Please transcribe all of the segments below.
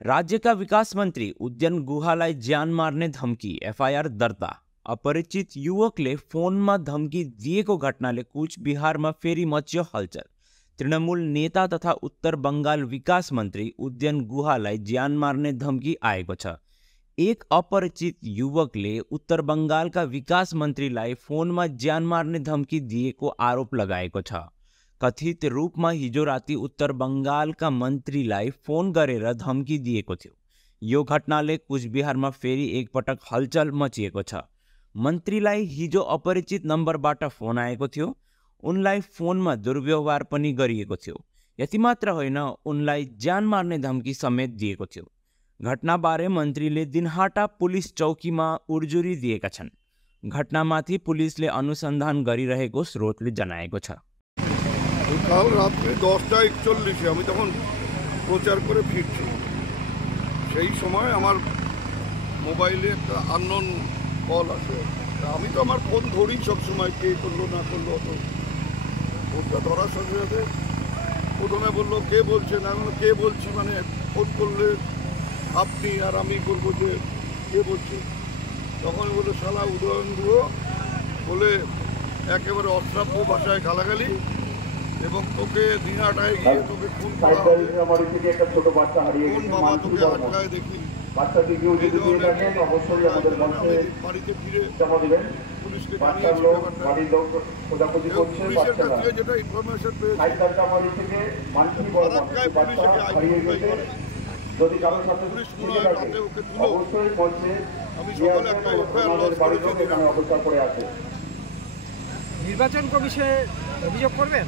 राज्य का विकास मंत्री उद्यन गुहाला जान मारने धमकी एफआईआर दर्ता। अपरिचित युवकले फोनमा धमकी दिएको घटनाले कूच बिहारमा फेरि मच्यो हलचल। तृणमूल नेता तथा उत्तर बंगाल विकास मंत्री उद्यन गुहालाई ज्यान मार्ने धमकी आएको छ। एक अपरिचित युवकले उत्तर बंगालका विकास मन्त्रीलाई फोनमा ज्यान मार्ने धमकी दिएको आरोप लगाएको छ। कथित रूपमा हिजो राति उत्तर बंगालका मन्त्रीलाई फोन गरेर धम्की दिएको थियो। यो घटनाले कुचबिहारमा फेरि एकपटक हलचल मचिएको छ। मन्त्रीलाई हिजो अपरिचित नम्बरबाट फोन आएको थियो। उनलाई फोनमा दुर्व्यवहार पनि गरिएको थियो। यति मात्र होइन, उनलाई ज्यान मार्ने धम्की समेत दिएको थियो। घटनाबारे मन्त्रीले दिनहाटा पुलिस चौकीमा उर्जुरी दिएका छन्। घटनामाथि पुलिसले अनुसन्धान गरिरहेको स्रोतले जनाएको छ। কাল রাত্রে 10টা 41 আমি তখন প্রচার করে ফিরছি। সেই সময় আমার মোবাইলে একটা আননোন কল আসে। আমি তো আমার ফোন ধরি সবসময়, কে করলো না করলো, তো ফোনটা ধরার সাথে সাথে প্রথমে বললো কে বলছেন। আমি বললাম কে বলছি মানে ফোন করলে আপনি আর আমি বলবো যে কে বলছে। তখন বললো শালা উদয়ন গুহ বলে একেবারে অশ্রাব্য ভাষায় গালাগালি এবং তোকে দিনহাটায় গিয়ে তোকে খুন করা হবে, কোন বাবা তোকে আটকায় দেখি। বাড়িতে ফিরে পুলিশকে জানিয়েছি ব্যাপারটা। পুলিশের কাছ থেকে যেটা ইনফরমেশন পেয়েছি, ফারাক্কায় পুলিশ একে আইডেন্টিফাই করে। পুলিশ মনে হয় রাতে ওকে তুলো। আমি সকালে একটা এফআইআর লঞ্চ করেছি। নির্বাচন কমিশনে অভিযোগ করবেন?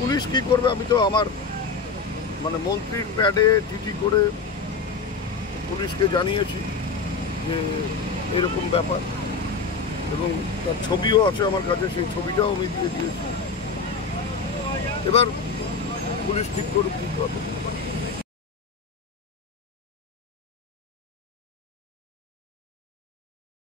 পুলিশ কি করবে? আমি তো আমার মানে মন্ত্রীর প্যাডে চিঠি করে পুলিশকে জানিয়েছি যে এরকম ব্যাপার, এবং তার ছবিও আছে আমার কাছে, সেই ছবিটাও আমি দিয়ে দিয়েছি। এবার পুলিশ ঠিক করুক কী করবে।